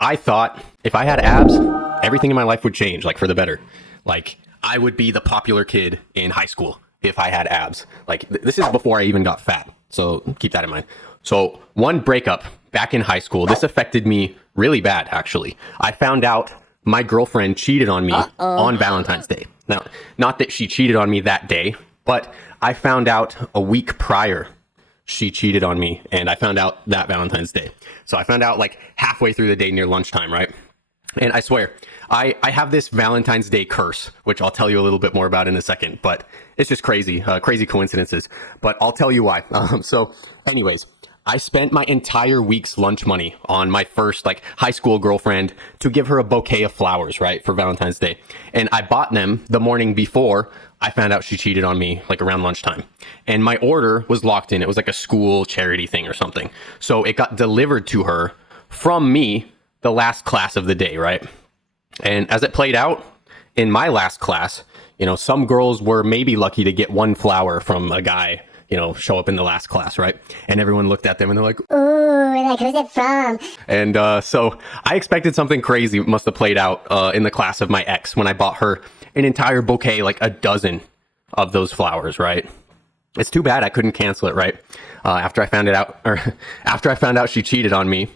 I thought if I had abs, everything in my life would change, like for the better. Like I would be the popular kid in high school if I had abs. Like this is before I even got fat. So keep that in mind. So one breakup back in high school, this affected me really bad, actually. I found out my girlfriend cheated on me on Valentine's Day. Now, not that she cheated on me that day, but I found out a week prior she cheated on me, and I found out that Valentine's Day. So I found out like halfway through the day near lunchtime, right? And I swear, I have this Valentine's Day curse, which I'll tell you a little bit more about in a second, but it's just crazy, crazy coincidences. But I'll tell you why. So anyways, I spent my entire week's lunch money on my first like high school girlfriend to give her a bouquet of flowers, right, for Valentine's Day. And I bought them the morning before I found out she cheated on me, like around lunchtime. And my order was locked in. It was like a school charity thing or something. So it got delivered to her from me the last class of the day, right? And as it played out in my last class, you know, some girls were maybe lucky to get one flower from a guy, you know, show up in the last class, right? And everyone looked at them and they're like, ooh, like who's it from? And so I expected something crazy must have played out in the class of my ex when I bought her an entire bouquet, like a dozen of those flowers, right? It's too bad I couldn't cancel it, right? After I found it out, or after I found out she cheated on me.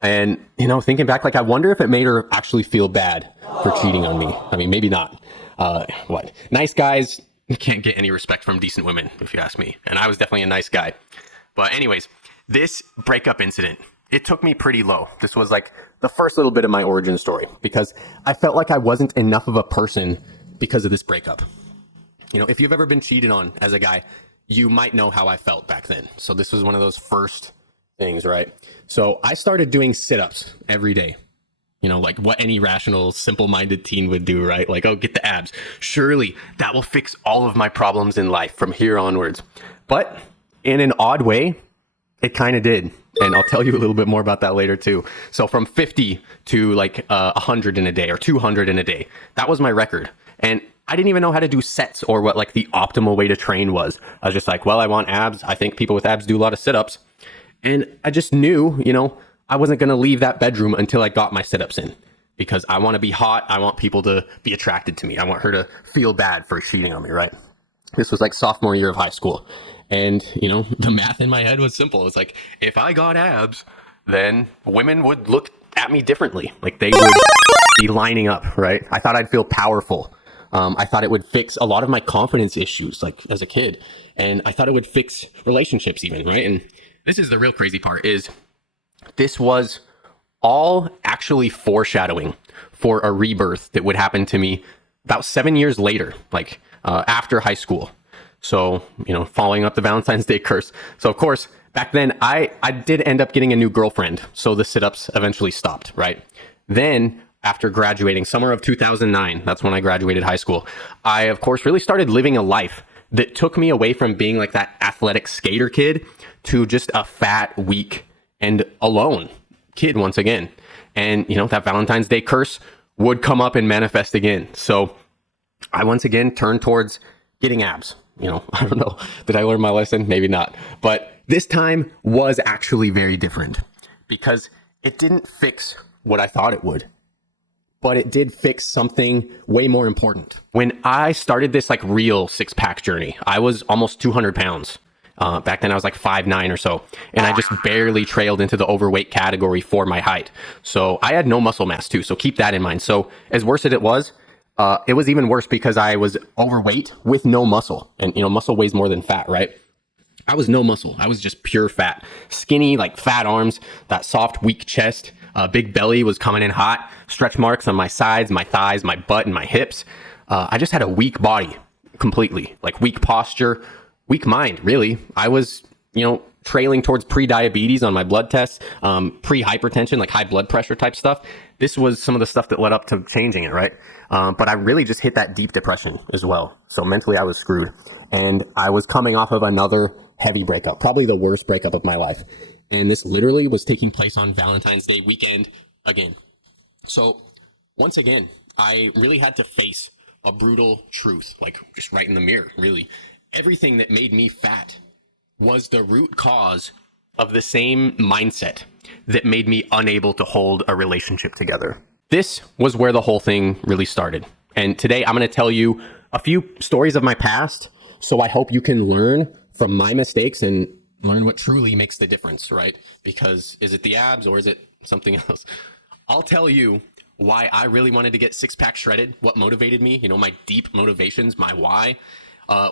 And, you know, thinking back, like, I wonder if it made her actually feel bad for cheating on me. I mean, maybe not. What? Nice guys can't get any respect from decent women, if you ask me. And I was definitely a nice guy. But anyways, this breakup incident, it took me pretty low. This was like the first little bit of my origin story because I felt like I wasn't enough of a person because of this breakup. You know, if you've ever been cheated on as a guy, you might know how I felt back then. So this was one of those first things, right? So I started doing sit-ups every day. You know, like what any rational, simple-minded teen would do, right? Like, oh, get the abs. Surely that will fix all of my problems in life from here onwards. But in an odd way, it kind of did. And I'll tell you a little bit more about that later too. So from 50 to like 100 in a day or 200 in a day, that was my record. And I didn't even know how to do sets or what like the optimal way to train was. I was just like, well, I want abs. I think people with abs do a lot of sit-ups. And I just knew, you know, I wasn't going to leave that bedroom until I got my sit-ups in because I want to be hot. I want people to be attracted to me. I want her to feel bad for cheating on me, right? This was like sophomore year of high school. And, you know, the math in my head was simple. It's like, if I got abs, then women would look at me differently. Like they would be lining up, right? I thought I'd feel powerful. I thought it would fix a lot of my confidence issues, like as a kid. And I thought it would fix relationships even, right? And this is the real crazy part is this was all actually foreshadowing for a rebirth that would happen to me about 7 years later, like after high school. So, you know, following up the Valentine's Day curse. So, of course, back then, I did end up getting a new girlfriend. So the sit-ups eventually stopped, right? Then, after graduating, summer of 2009, that's when I graduated high school, I, of course, really started living a life that took me away from being like that athletic skater kid to just a fat, weak, and alone kid once again. And, you know, that Valentine's Day curse would come up and manifest again. So I once again turned towards getting abs. You know, I don't know. Did I learn my lesson? Maybe not. But this time was actually very different because it didn't fix what I thought it would, but it did fix something way more important. When I started this like real six-pack journey, I was almost 200 pounds. Back then I was like 5'9" or so, and I just barely trailed into the overweight category for my height. So I had no muscle mass too. So keep that in mind. So as worse as it was even worse because I was overweight with no muscle. And, you know, muscle weighs more than fat, right? I was no muscle. I was just pure fat. Skinny, like fat arms, that soft, weak chest, big belly was coming in hot, stretch marks on my sides, my thighs, my butt, and my hips. I just had a weak body completely, like weak posture, weak mind, really. I was, you know, trailing towards pre-diabetes on my blood tests, pre-hypertension, like high blood pressure type stuff. This was some of the stuff that led up to changing it, right? But I really just hit that deep depression as well. So mentally I was screwed. And I was coming off of another heavy breakup, probably the worst breakup of my life. And this literally was taking place on Valentine's Day weekend again. So once again, I really had to face a brutal truth, like just right in the mirror, really. Everything that made me fat was the root cause of the same mindset that made me unable to hold a relationship together. This was where the whole thing really started. And today I'm going to tell you a few stories of my past, so I hope you can learn from my mistakes and learn what truly makes the difference, right? Because is it the abs or is it something else? I'll tell you why I really wanted to get six-pack shredded, what motivated me, my deep motivations, my why,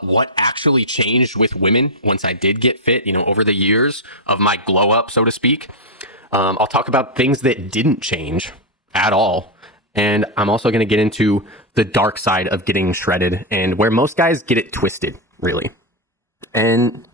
what actually changed with women once I did get fit, over the years of my glow up, so to speak. I'll talk about things that didn't change at all. And I'm also going to get into the dark side of getting shredded and where most guys get it twisted, really. And,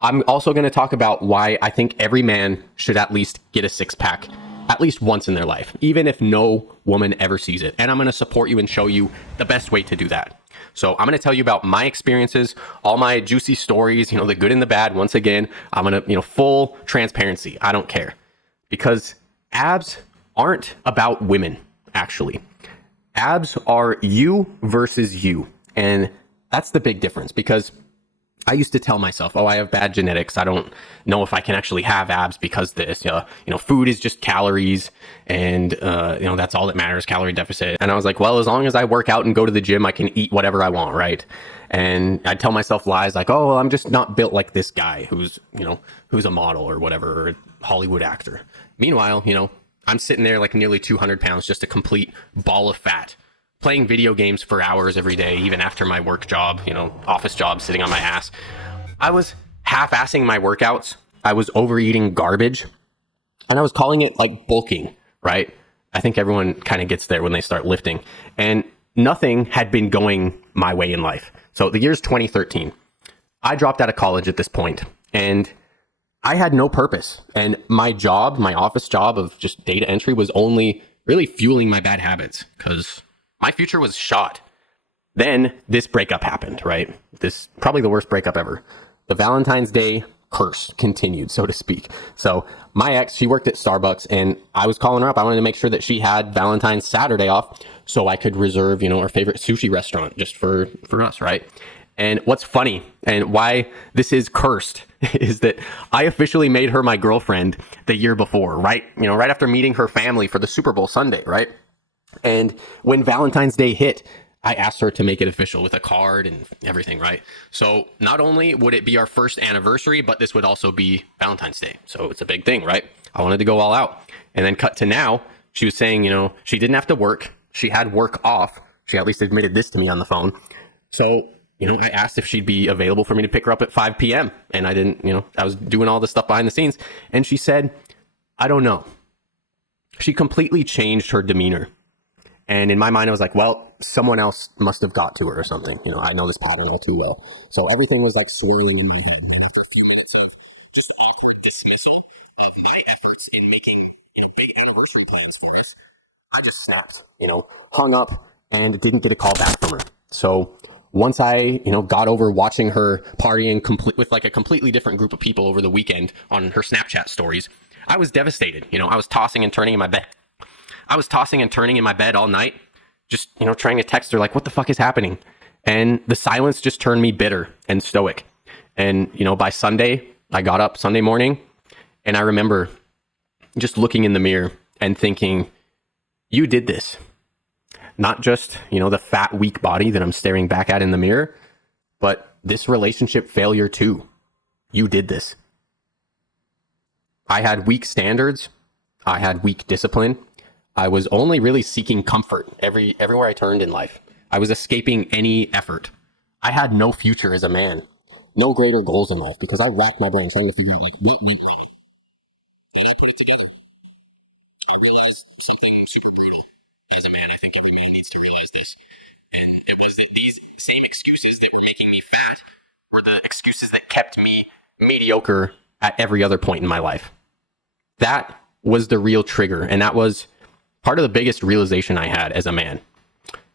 I'm also going to talk about why I think every man should at least get a six-pack at least once in their life, even if no woman ever sees it. And I'm going to support you and show you the best way to do that. So I'm going to tell you about my experiences, all my juicy stories, the good and the bad. Once again, I'm going to, full transparency. I don't care, because abs aren't about women, actually. Abs are you versus you. And that's the big difference, because I used to tell myself, I have bad genetics. I don't know if I can actually have abs because this, food is just calories and, that's all that matters, calorie deficit. And I was like, well, as long as I work out and go to the gym, I can eat whatever I want, right? And I'd tell myself lies like, well, I'm just not built like this guy who's a model or whatever, or a Hollywood actor. Meanwhile, I'm sitting there like nearly 200 pounds, just a complete ball of fat, playing video games for hours every day, even after my work job, office job, sitting on my ass. I was half-assing my workouts. I was overeating garbage, and I was calling it like bulking, right? I think everyone kind of gets there when they start lifting, and nothing had been going my way in life. So the year's 2013. I dropped out of college at this point, and I had no purpose. And my job, my office job of just data entry, was only really fueling my bad habits, because my future was shot. Then this breakup happened, right? This probably the worst breakup ever. The Valentine's Day curse continued, so to speak. So my ex, she worked at Starbucks, and I was calling her up. I wanted to make sure that she had Valentine's Saturday off so I could reserve, our favorite sushi restaurant just for us, right? And what's funny and why this is cursed is that I officially made her my girlfriend the year before, right? Right after meeting her family for the Super Bowl Sunday, right? And when Valentine's Day hit, I asked her to make it official with a card and everything, right? So not only would it be our first anniversary, but this would also be Valentine's Day. So it's a big thing, right? I wanted to go all out. And then cut to now, she was saying, she didn't have to work. She had work off. She at least admitted this to me on the phone. So, I asked if she'd be available for me to pick her up at 5 p.m. And I didn't, I was doing all this stuff behind the scenes. And she said, I don't know. She completely changed her demeanor. And in my mind, I was like, well, someone else must have got to her or something. I know this pattern all too well. So everything was like swirling in my head. After a few minutes of just awkward dismissal of my efforts in making big anniversary plans for this, I just snapped, hung up and didn't get a call back from her. So once I, got over watching her partying with like a completely different group of people over the weekend on her Snapchat stories, I was devastated. I was tossing and turning in my bed. I was tossing and turning in my bed all night, just, trying to text her like, what the fuck is happening? And the silence just turned me bitter and stoic. And, by Sunday, I got up Sunday morning and I remember just looking in the mirror and thinking, you did this. Not just, the fat, weak body that I'm staring back at in the mirror, but this relationship failure too. You did this. I had weak standards. I had weak discipline. I was only really seeking comfort everywhere I turned in life. I was escaping any effort. I had no future as a man, no greater goals in life, because I racked my brain trying to figure out like what went wrong. And I put it together. I realized something super brutal. As a man, I think every man needs to realize this. And it was that these same excuses that were making me fat were the excuses that kept me mediocre at every other point in my life. That was the real trigger, and that was part of the biggest realization I had as a man.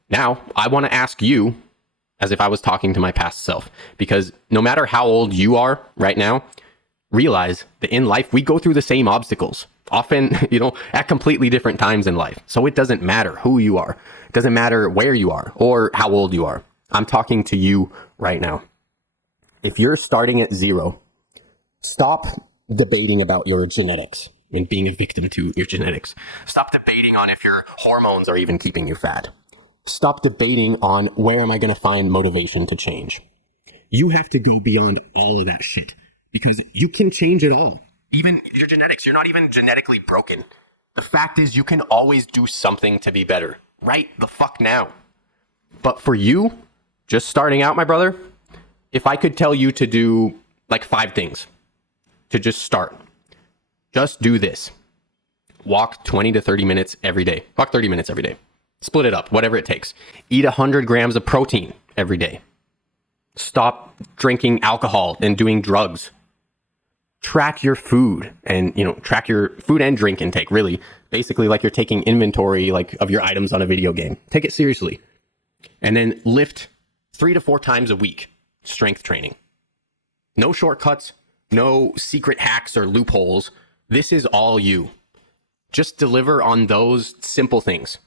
Now, I want to ask you, as if I was talking to my past self, because no matter how old you are right now, realize that in life, we go through the same obstacles, often, at completely different times in life. So it doesn't matter who you are. It doesn't matter where you are or how old you are. I'm talking to you right now. If you're starting at zero, stop debating about your genetics and being a victim to your genetics. Stop debating on if your hormones are even keeping you fat. Stop debating on where am I going to find motivation to change. You have to go beyond all of that shit because you can change it all. Even your genetics, you're not even genetically broken. The fact is you can always do something to be better right the fuck now. But for you, just starting out, my brother, if I could tell you to do like 5 things to just start, just do this. Walk 20 to 30 minutes every day. Walk 30 minutes every day. Split it up, whatever it takes. Eat 100 grams of protein every day. Stop drinking alcohol and doing drugs. Track your food and, track your food and drink intake, really. Basically like you're taking inventory like of your items on a video game. Take it seriously. And then lift 3 to 4 times a week. Strength training. No shortcuts, no secret hacks or loopholes. This is all you. Just deliver on those simple things.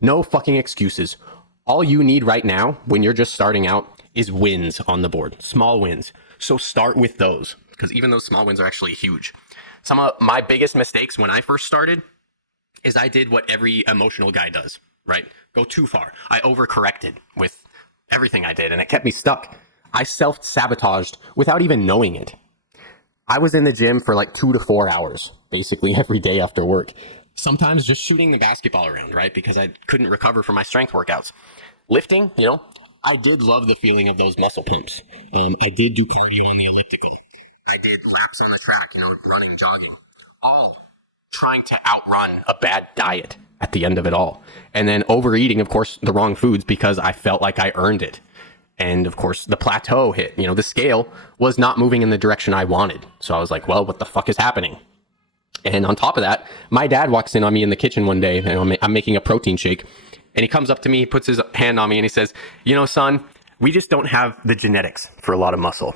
No fucking excuses. All you need right now when you're just starting out is wins on the board. Small wins. So start with those because even those small wins are actually huge. Some of my biggest mistakes when I first started is I did what every emotional guy does, right? Go too far. I overcorrected with everything I did and it kept me stuck. I self-sabotaged without even knowing it. I was in the gym for like 2 to 4 hours, basically every day after work. Sometimes just shooting the basketball around, right? Because I couldn't recover from my strength workouts. Lifting, I did love the feeling of those muscle pumps. I did do cardio on the elliptical. I did laps on the track, running, jogging. All trying to outrun a bad diet at the end of it all. And then overeating, of course, the wrong foods because I felt like I earned it. And of course, the plateau hit. The scale was not moving in the direction I wanted. So I was like, well, what the fuck is happening? And on top of that, my dad walks in on me in the kitchen one day, and I'm making a protein shake. And he comes up to me, puts his hand on me, and he says, son, we just don't have the genetics for a lot of muscle.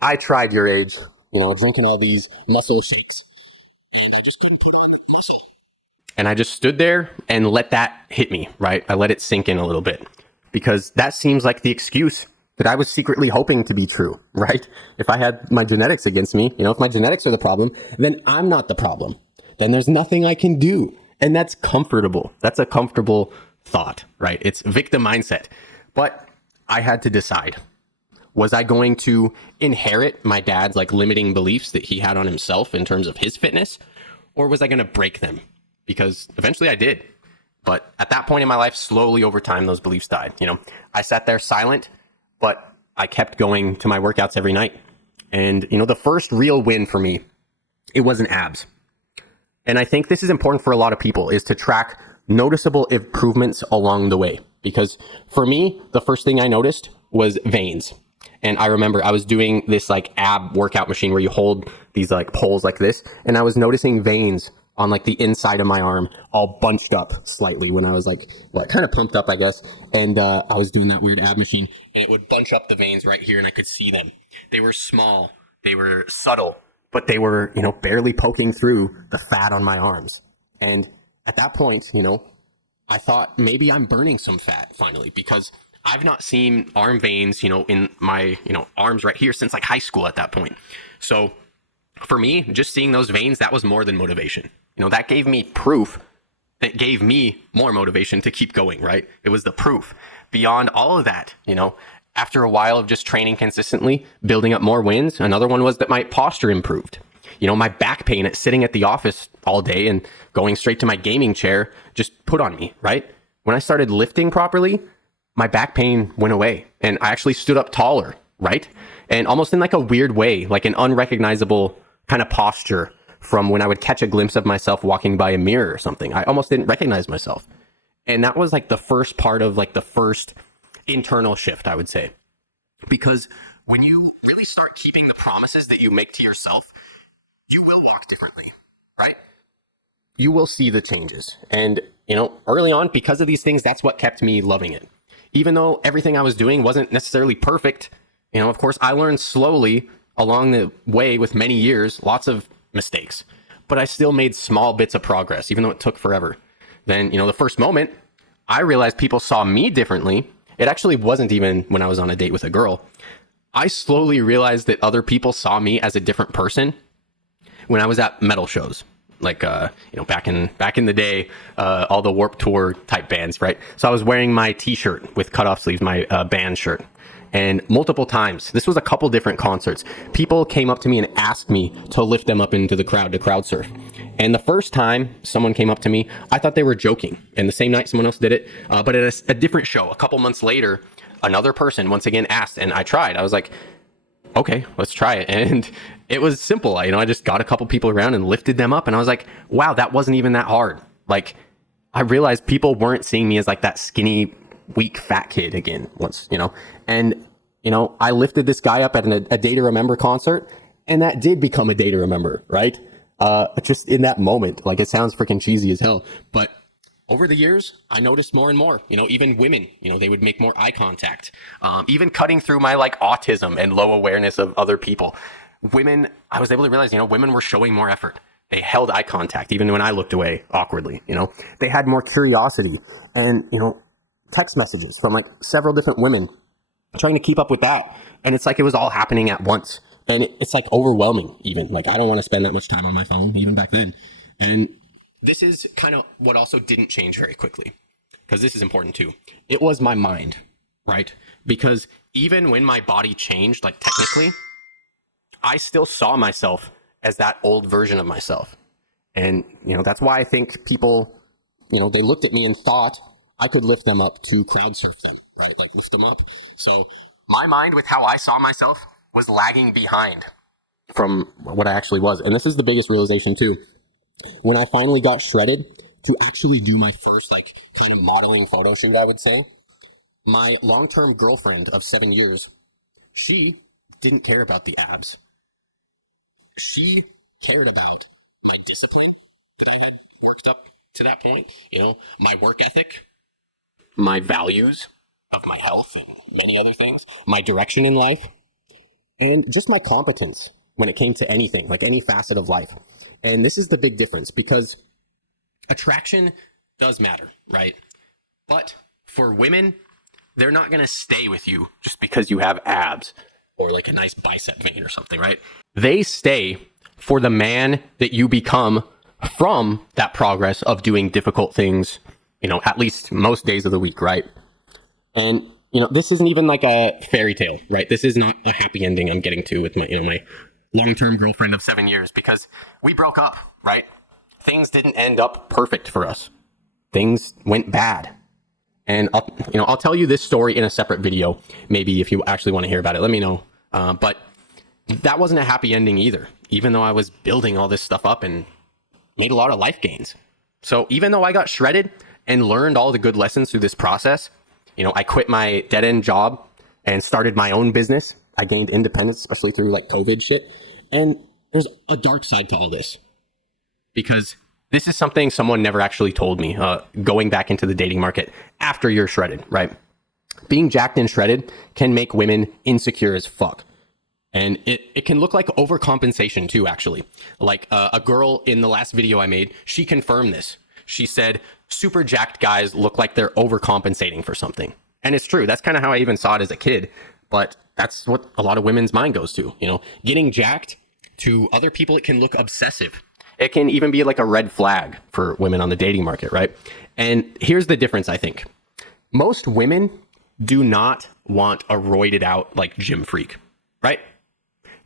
I tried your age, drinking all these muscle shakes, and I just couldn't put on muscle. And I just stood there and let that hit me, right? I let it sink in a little bit. Because that seems like the excuse that I was secretly hoping to be true, right? If I had my genetics against me, if my genetics are the problem, then I'm not the problem. Then there's nothing I can do. And that's comfortable. That's a comfortable thought, right? It's victim mindset. But I had to decide. Was I going to inherit my dad's limiting beliefs that he had on himself in terms of his fitness? Or was I going to break them? Because eventually I did. But at that point in my life, slowly over time, those beliefs died. I sat there silent, but I kept going to my workouts every night. And, the first real win for me, it wasn't abs. And I think this is important for a lot of people, is to track noticeable improvements along the way. Because for me, the first thing I noticed was veins. And I remember I was doing this ab workout machine where you hold these poles like this. And I was noticing veins on the inside of my arm, all bunched up slightly when I was kind of pumped up, I guess. And I was doing that weird ab machine and it would bunch up the veins right here and I could see them. They were small, they were subtle, but they were, barely poking through the fat on my arms. And at that point, I thought maybe I'm burning some fat finally because I've not seen arm veins, in my, arms right here since high school at that point. So for me, just seeing those veins, that was more than motivation. That gave me proof that gave me more motivation to keep going, right? It was the proof. Beyond all of that, after a while of just training consistently, building up more wins, another one was that my posture improved. My back pain at sitting at the office all day and going straight to my gaming chair just put on me, right? When I started lifting properly, my back pain went away and I actually stood up taller, right? And almost in a weird way, an unrecognizable kind of posture from when I would catch a glimpse of myself walking by a mirror or something. I almost didn't recognize myself. And that was the first part of the first internal shift, I would say. Because when you really start keeping the promises that you make to yourself, you will walk differently, right? You will see the changes. And, early on, because of these things, that's what kept me loving it. Even though everything I was doing wasn't necessarily perfect, of course, I learned slowly along the way with many years, lots of mistakes, but I still made small bits of progress, even though it took forever. Then, the first moment I realized people saw me differently. It actually wasn't even when I was on a date with a girl. I slowly realized that other people saw me as a different person when I was at metal shows, like, back in the day, all the Warped Tour type bands, right? So I was wearing my t-shirt with cutoff sleeves, my band shirt. And multiple times, this was a couple different concerts, people came up to me and asked me to lift them up into the crowd to crowd surf. And the first time someone came up to me, I thought they were joking. And the same night someone else did it, but at a different show, a couple months later, another person once again asked, and I tried. I was like, okay, let's try it. And it was simple. I just got a couple people around and lifted them up. And I was like, wow, that wasn't even that hard. Like, I realized people weren't seeing me as like that skinny, weak, fat kid again once, and, I lifted this guy up at a Day to Remember concert, and that did become a Day to Remember, right? Just in that moment, like, it sounds freaking cheesy as hell, but over the years, I noticed more and more, even women, they would make more eye contact, even cutting through my like autism and low awareness of other people. Women, I was able to realize, women were showing more effort. They held eye contact, even when I looked away awkwardly, they had more curiosity and, text messages from like several different women trying to keep up with that. And it's like, it was all happening at once. And it's like overwhelming even. Like, I don't want to spend that much time on my phone even back then. And this is kind of what also didn't change very quickly, because this is important too. It was my mind, right? Because even when my body changed, like technically, I still saw myself as that old version of myself. And, that's why I think people, they looked at me and thought I could lift them up to crowd surf them, right? Like, lift them up. So my mind with how I saw myself was lagging behind from what I actually was. And this is the biggest realization too. When I finally got shredded to actually do my first like kind of modeling photo shoot, I would say, my long-term girlfriend of 7 years, she didn't care about the abs. She cared about my discipline that I had worked up to that point, my work ethic, my values of my health and many other things, my direction in life, and just my competence when it came to anything, like any facet of life. And this is the big difference, because attraction does matter, right? But for women, they're not going to stay with you just because you have abs or like a nice bicep vein or something, right? They stay for the man that you become from that progress of doing difficult things, at least most days of the week, right? And, this isn't even like a fairy tale, right? This is not a happy ending I'm getting to with my, my long-term girlfriend of 7 years, because we broke up, right? Things didn't end up perfect for us. Things went bad. And I'll tell you this story in a separate video. Maybe if you actually want to hear about it, let me know. But that wasn't a happy ending either, even though I was building all this stuff up and made a lot of life gains. So even though I got shredded and learned all the good lessons through this process, I quit my dead-end job and started my own business. I gained independence, especially through like COVID shit. And there's a dark side to all this, because this is something someone never actually told me, going back into the dating market after you're shredded, right? Being jacked and shredded can make women insecure as fuck. And it can look like overcompensation too, actually. Like a girl in the last video I made, she confirmed this. She said, super jacked guys look like they're overcompensating for something. And it's true. That's kind of how I even saw it as a kid. But that's what a lot of women's mind goes to, getting jacked. To other people, it can look obsessive. It can even be like a red flag for women on the dating market, right? And here's the difference, I think. Most women do not want a roided out like gym freak, right?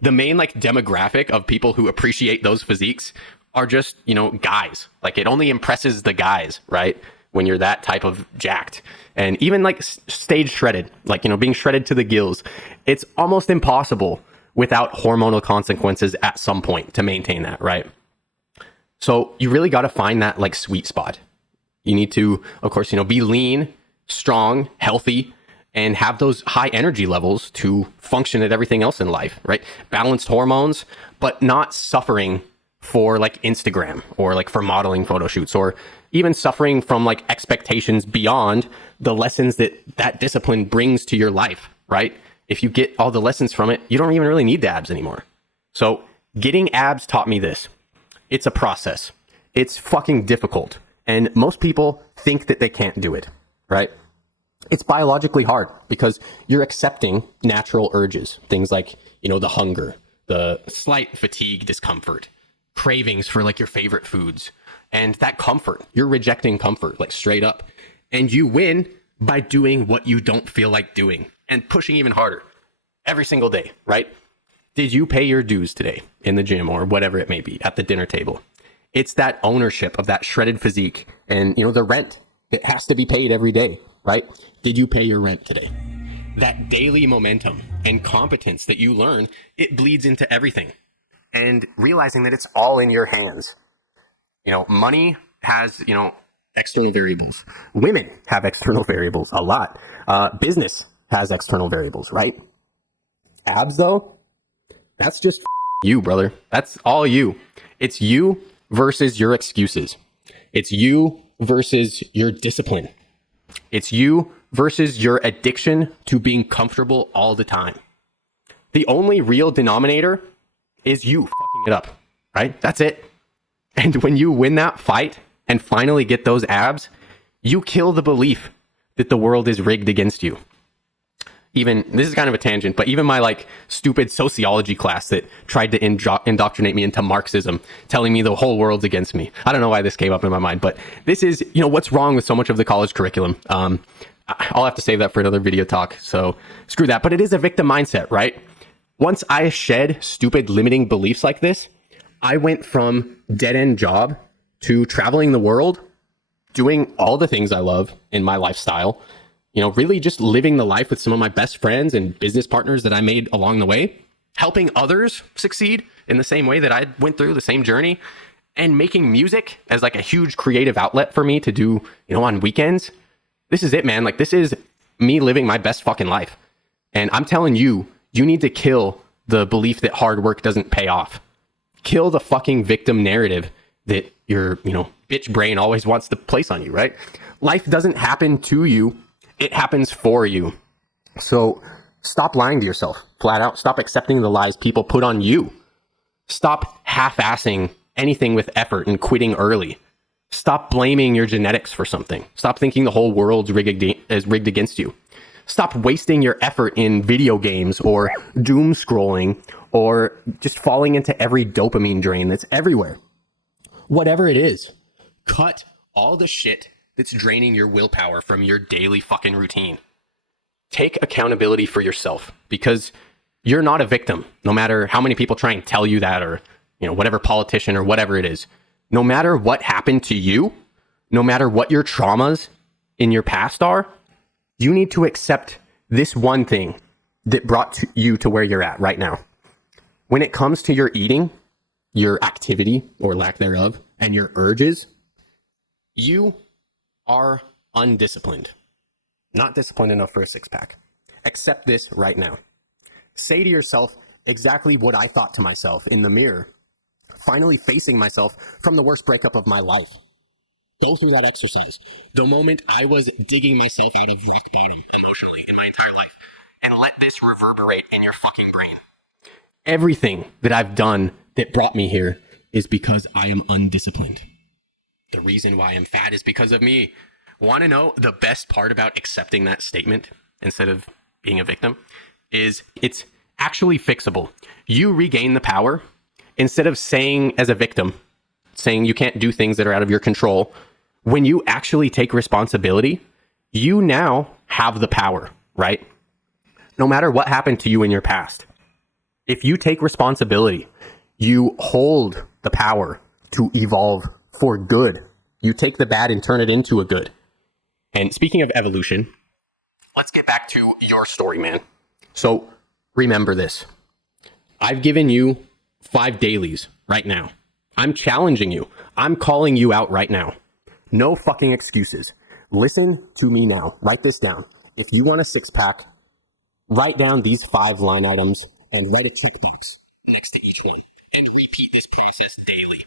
The main like demographic of people who appreciate those physiques are just, guys. Like, it only impresses the guys, right? When you're that type of jacked. And even like stage shredded, like, being shredded to the gills, it's almost impossible without hormonal consequences at some point to maintain that, right? So you really got to find that like sweet spot. You need to, of course, be lean, strong, healthy, and have those high energy levels to function at everything else in life, right? Balanced hormones, but not suffering for like Instagram or like for modeling photo shoots, or even suffering from like expectations beyond the lessons that discipline brings to your life, right? If you get all the lessons from it, you don't even really need the abs anymore. So getting abs taught me this. It's a process. It's fucking difficult. And most people think that they can't do it, right? It's biologically hard because you're accepting natural urges. Things like, the hunger, the slight fatigue, discomfort, cravings for like your favorite foods and that comfort. You're rejecting comfort, like straight up. And you win by doing what you don't feel like doing and pushing even harder every single day, right? Did you pay your dues today in the gym or whatever it may be at the dinner table? It's that ownership of that shredded physique and, you know, the rent. It has to be paid every day, right? Did you pay your rent today? That daily momentum and competence that you learn, it bleeds into everything. And realizing that it's all in your hands. You know, money has, you know, external variables. Women have external variables a lot. Business has external variables, right? Abs, though, that's just you, brother. That's all you. It's you versus your excuses. It's you versus your discipline. It's you versus your addiction to being comfortable all the time. The only real denominator is you fucking it up, right? That's it. And when you win that fight and finally get those abs, you kill the belief that the world is rigged against you. Even, this is kind of a tangent, but even my like stupid sociology class that tried to indoctrinate me into Marxism, telling me the whole world's against me. I don't know why this came up in my mind, but this is, you know, what's wrong with so much of the college curriculum. I'll have to save that for another video talk, so screw that. But it is a victim mindset, right? Once I shed stupid limiting beliefs like this, I went from dead-end job to traveling the world, doing all the things I love in my lifestyle, you know, really just living the life with some of my best friends and business partners that I made along the way, helping others succeed in the same way that I went through the same journey, and making music as like a huge creative outlet for me to do, you know, on weekends. This is it, man. Like, this is me living my best fucking life. And I'm telling you, you need to kill the belief that hard work doesn't pay off. Kill the fucking victim narrative that your, you know, bitch brain always wants to place on you, right? Life doesn't happen to you. It happens for you. So stop lying to yourself flat out. Stop accepting the lies people put on you. Stop half-assing anything with effort and quitting early. Stop blaming your genetics for something. Stop thinking the whole world's rigged against you. Stop wasting your effort in video games or doom scrolling or just falling into every dopamine drain that's everywhere. Whatever it is, cut all the shit that's draining your willpower from your daily fucking routine. Take accountability for yourself, because you're not a victim, no matter how many people try and tell you that, or, you know, whatever politician or whatever it is. No matter what happened to you, no matter what your traumas in your past are, you need to accept this one thing that brought you to where you're at right now. When it comes to your eating, your activity or lack thereof, and your urges, you are undisciplined. Not disciplined enough for a six-pack. Accept this right now. Say to yourself exactly what I thought to myself in the mirror, finally facing myself from the worst breakup of my life. Go through that exercise. The moment I was digging myself out of rock bottom emotionally in my entire life. And let this reverberate in your fucking brain. Everything that I've done that brought me here is because I am undisciplined. The reason why I'm fat is because of me. Want to know the best part about accepting that statement instead of being a victim? Is it's actually fixable. You regain the power instead of saying as a victim, saying you can't do things that are out of your control. When you actually take responsibility, you now have the power, right? No matter what happened to you in your past, if you take responsibility, you hold the power to evolve for good. You take the bad and turn it into a good. And speaking of evolution, let's get back to your story, man. So remember this. I've given you 5 dailies right now. I'm challenging you. I'm calling you out right now. No fucking excuses. Listen to me now. Write this down. If you want a six-pack, write down these 5 line items and write a checkbox next to each one. And repeat this process daily.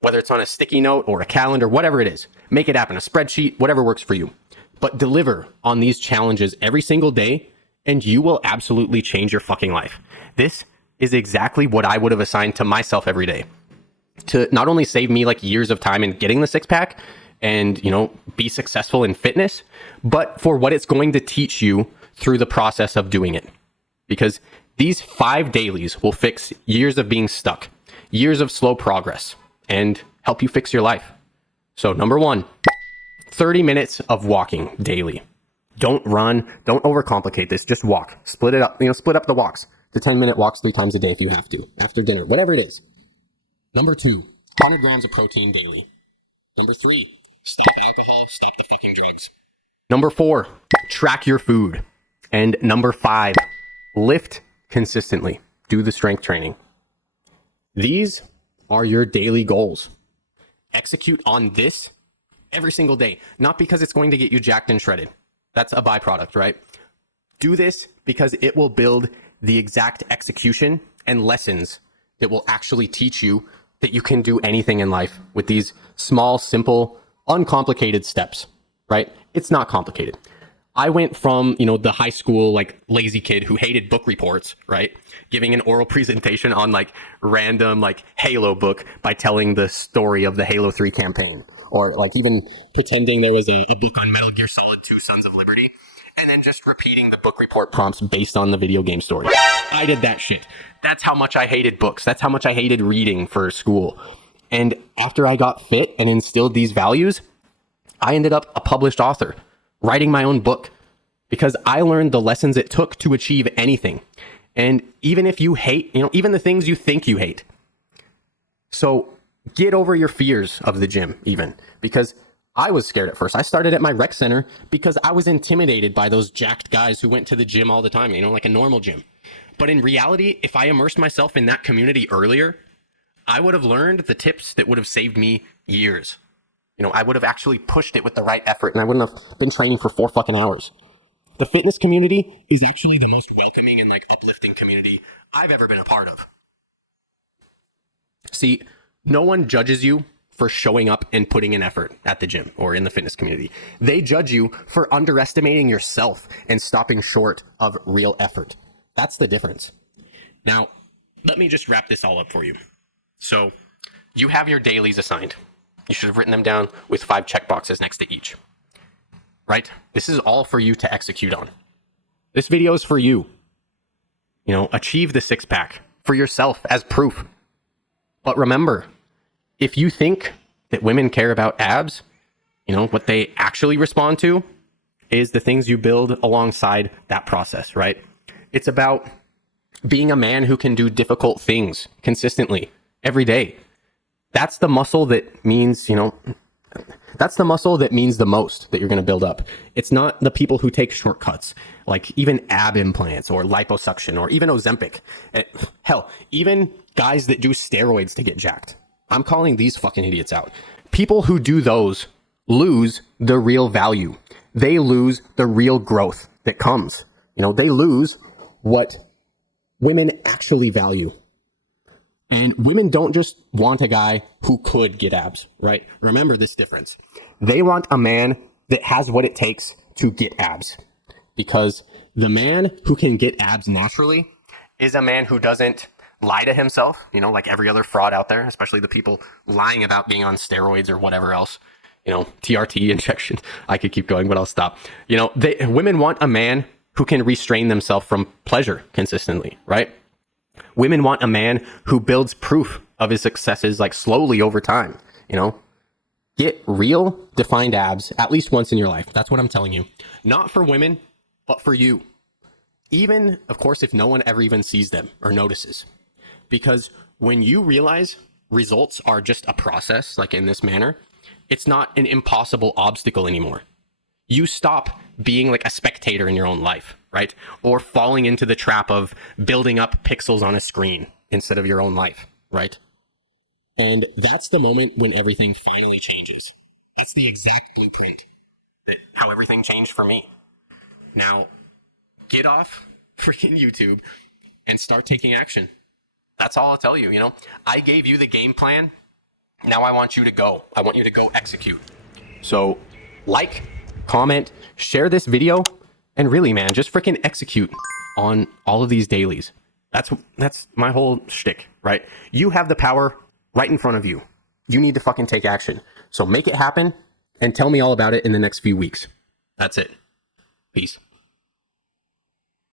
Whether it's on a sticky note or a calendar, whatever it is. Make it happen, a spreadsheet, whatever works for you. But deliver on these challenges every single day, and you will absolutely change your fucking life. This is exactly what I would have assigned to myself every day. To not only save me like years of time in getting the six-pack and, you know, be successful in fitness, but for what it's going to teach you through the process of doing it. Because these 5 dailies will fix years of being stuck, years of slow progress and help you fix your life. So number 1, 30 minutes of walking daily. Don't run. Don't overcomplicate this. Just walk. Split it up. Split up the walks to 10-minute walks 3 times a day if you have to, after dinner, whatever it is. Number 2, 100 grams of protein daily. Number 3, stop alcohol, stop the fucking drugs. Number 4, track your food. And number 5, lift consistently. Do the strength training. These are your daily goals. Execute on this every single day, not because it's going to get you jacked and shredded. That's a byproduct, right? Do this because it will build the exact execution and lessons that will actually teach you that you can do anything in life with these small, simple, uncomplicated steps, right? It's not complicated. I went from, the high school, lazy kid who hated book reports, right? Giving an oral presentation on random Halo book by telling the story of the Halo 3 campaign. Or even pretending there was a book on Metal Gear Solid 2 Sons of Liberty. And then just repeating the book report prompts based on the video game story. I did that shit. That's how much I hated books. That's how much I hated reading for school. And after I got fit and instilled these values, I ended up a published author, writing my own book, because I learned the lessons it took to achieve anything. And even if you hate, even the things you think you hate. So get over your fears of the gym, even, because I was scared at first. I started at my rec center because I was intimidated by those jacked guys who went to the gym all the time, like a normal gym. But in reality, if I immersed myself in that community earlier, I would have learned the tips that would have saved me years. I would have actually pushed it with the right effort, and I wouldn't have been training for 4 fucking hours. The fitness community is actually the most welcoming and uplifting community I've ever been a part of. See, no one judges you for showing up and putting in effort at the gym or in the fitness community. They judge you for underestimating yourself and stopping short of real effort. That's the difference. Now, let me just wrap this all up for you. So, you have your dailies assigned. You should have written them down with 5 checkboxes next to each. Right? This is all for you to execute on. This video is for you. Achieve the 6-pack for yourself as proof. But remember, if you think that women care about abs, what they actually respond to is the things you build alongside that process, right? It's about being a man who can do difficult things consistently every day. That's the muscle that means, that's the muscle that means the most that you're going to build up. It's not the people who take shortcuts, like even ab implants or liposuction or even Ozempic. Hell, even guys that do steroids to get jacked. I'm calling these fucking idiots out. People who do those lose the real value. They lose the real growth that comes. They lose what women actually value. And women don't just want a guy who could get abs, right? Remember this difference. They want a man that has what it takes to get abs. Because the man who can get abs naturally is a man who doesn't lie to himself, like every other fraud out there, especially the people lying about being on steroids or whatever else, TRT injections. I could keep going, but I'll stop. Women want a man who can restrain themselves from pleasure consistently, right? Women want a man who builds proof of his successes slowly over time, Get real defined abs at least once in your life. That's what I'm telling you. Not for women, but for you. Even, of course, if no one ever even sees them or notices. Because when you realize results are just a process, in this manner, it's not an impossible obstacle anymore. You stop being a spectator in your own life, right? Or falling into the trap of building up pixels on a screen instead of your own life, right? And that's the moment when everything finally changes. That's the exact blueprint that how everything changed for me. Now, get off freaking YouTube and start taking action. That's all I'll tell you, I gave you the game plan. Now I want you to go. I want you to go execute. So, comment, share this video, and really, man, just freaking execute on all of these dailies. That's my whole shtick, right? You have the power right in front of you. You need to fucking take action. So make it happen and tell me all about it in the next few weeks. That's it. Peace.